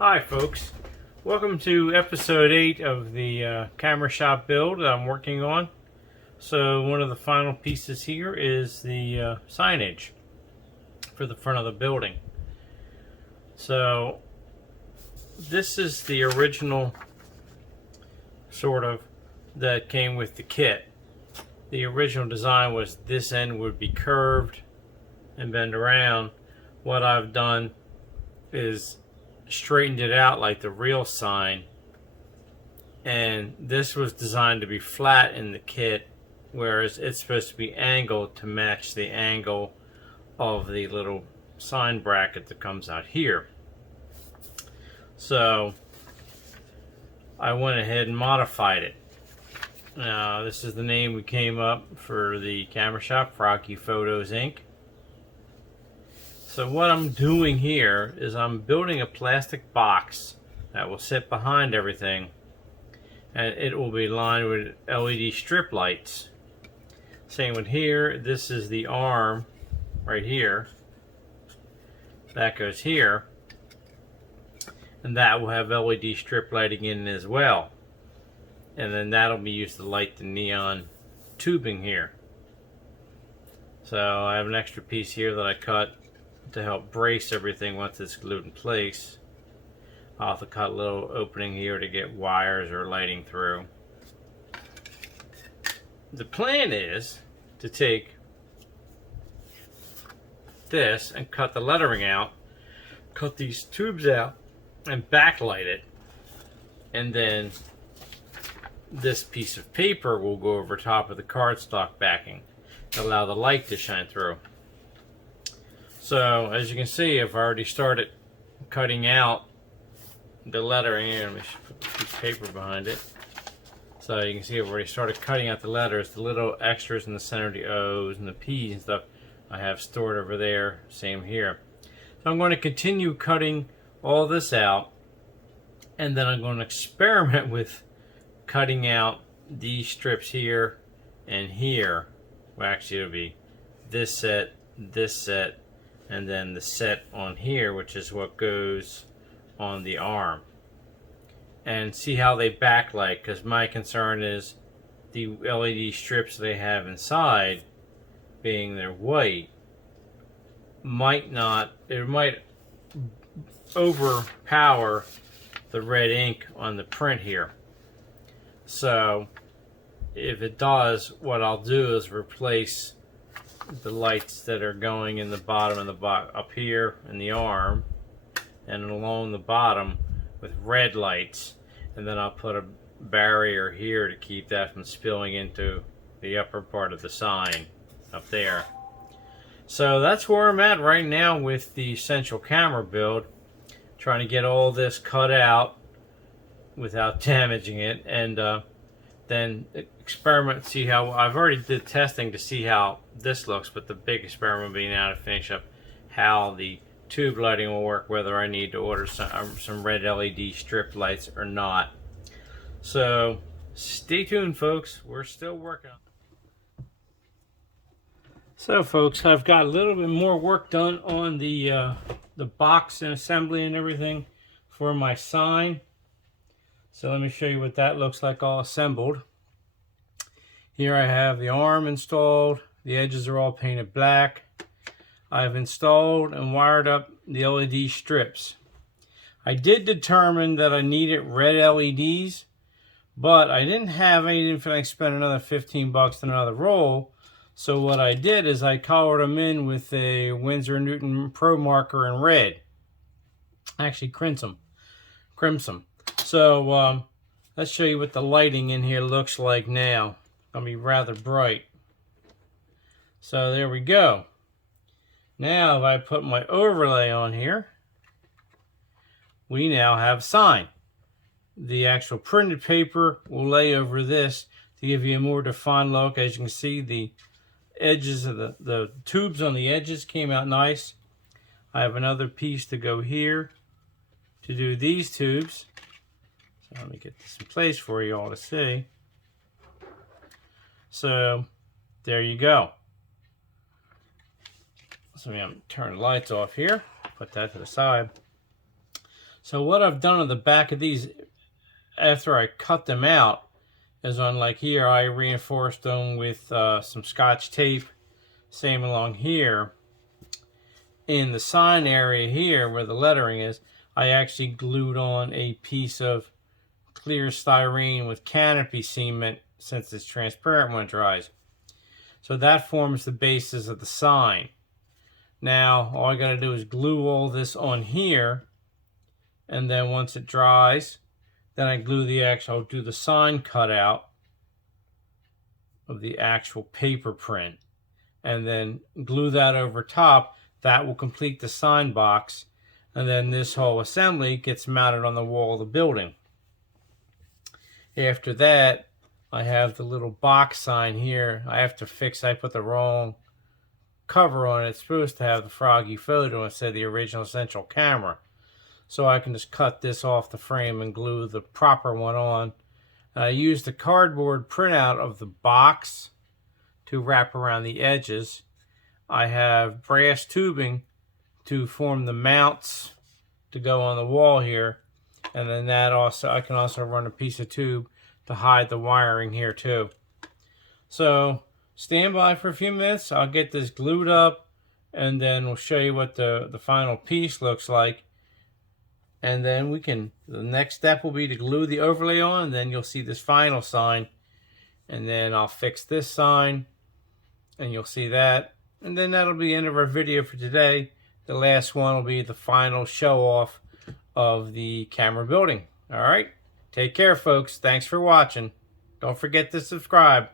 Hi folks, welcome to episode 8 of the camera shop build that I'm working on. So one of the final pieces here is the signage for the front of the building. So this is the original sort of that came with the kit. The original design was this end would be curved and bend around. What I've done is straightened it out like the real sign, and this was designed to be flat in the kit, whereas it's supposed to be angled to match the angle of the little sign bracket that comes out here. So I went ahead and modified it. Now this is the name we came up for the camera shop, Froggy Photos Inc. So what I'm doing here is I'm building a plastic box that will sit behind everything, and it will be lined with LED strip lights. Same with here. This is the arm right here. That goes here, and that will have LED strip lighting in it as well. And then that'll be used to light the neon tubing here. So I have an extra piece here that I cut to help brace everything once it's glued in place. I'll have to cut a little opening here to get wires or lighting through. The plan is to take this and cut the lettering out, cut these tubes out and backlight it, and then this piece of paper will go over top of the cardstock backing to allow the light to shine through. So as you can see, I've already started cutting out the lettering here. Let me put the piece of paper behind it. So you can see I've already started cutting out the letters. The little extras in the center, the O's and the P's and stuff, I have stored over there. Same here. So I'm going to continue cutting all this out, and then I'm going to experiment with cutting out these strips here and here. Well, actually it'll be this set, and then the set on here, which is what goes on the arm, and see how they backlight, because my concern is the LED strips they have inside, being they're white, might overpower the red ink on the print here. So if it does, what I'll do is replace the lights that are going in the bottom and the up here in the arm and along the bottom with red lights, and then I'll put a barrier here to keep that from spilling into the upper part of the sign up there. So that's where I'm at right now with the central camera build, trying to get all this cut out without damaging it, and then experiment, see how I've already did testing to see how this looks, but the big experiment being now to finish up how the tube lighting will work, whether I need to order some red LED strip lights or not. So stay tuned folks, we're still working on it. So folks, I've got a little bit more work done on the box and assembly and everything for my sign. So let me show you what that looks like all assembled. Here I have the arm installed. The edges are all painted black. I've installed and wired up the LED strips. I did determine that I needed red LEDs, but I didn't have any. If I spent another 15 bucks on another roll. So what I did is I colored them in with a Winsor & Newton Pro marker in red. Actually crimson. So let's show you what the lighting in here looks like now. Gonna be rather bright. So there we go. Now if I put my overlay on here, we now have sign. The actual printed paper will lay over this to give you a more defined look. As you can see, the edges of the tubes on the edges came out nice. I have another piece to go here to do these tubes. So let me get this in place for you all to see. So there you go. So I'm going to turn the lights off here, put that to the side. So what I've done on the back of these after I cut them out is on, like here, I reinforced them with some Scotch tape. Same along here. In the sign area here where the lettering is, I actually glued on a piece of clear styrene with canopy cement since it's transparent when it dries. So that forms the basis of the sign. Now all I got to do is glue all this on here, and then once it dries, then I glue the actual, I'll do the sign cutout of the actual paper print, and then glue that over top. That will complete the sign box, and then this whole assembly gets mounted on the wall of the building. After that, I have the little box sign here. I have to fix, I put the wrong cover on it. It's supposed to have the Froggy photo instead of the original central camera. So I can just cut this off the frame and glue the proper one on. And I used the cardboard printout of the box to wrap around the edges. I have brass tubing to form the mounts to go on the wall here, and then that also, I can also run a piece of tube to hide the wiring here too. So stand by for a few minutes. I'll get this glued up, and then we'll show you what the final piece looks like. And then the next step will be to glue the overlay on, and then you'll see this final sign. And then I'll fix this sign, and you'll see that. And then that'll be the end of our video for today. The last one will be the final show off of the camera building. All right. Take care, folks. Thanks for watching. Don't forget to subscribe.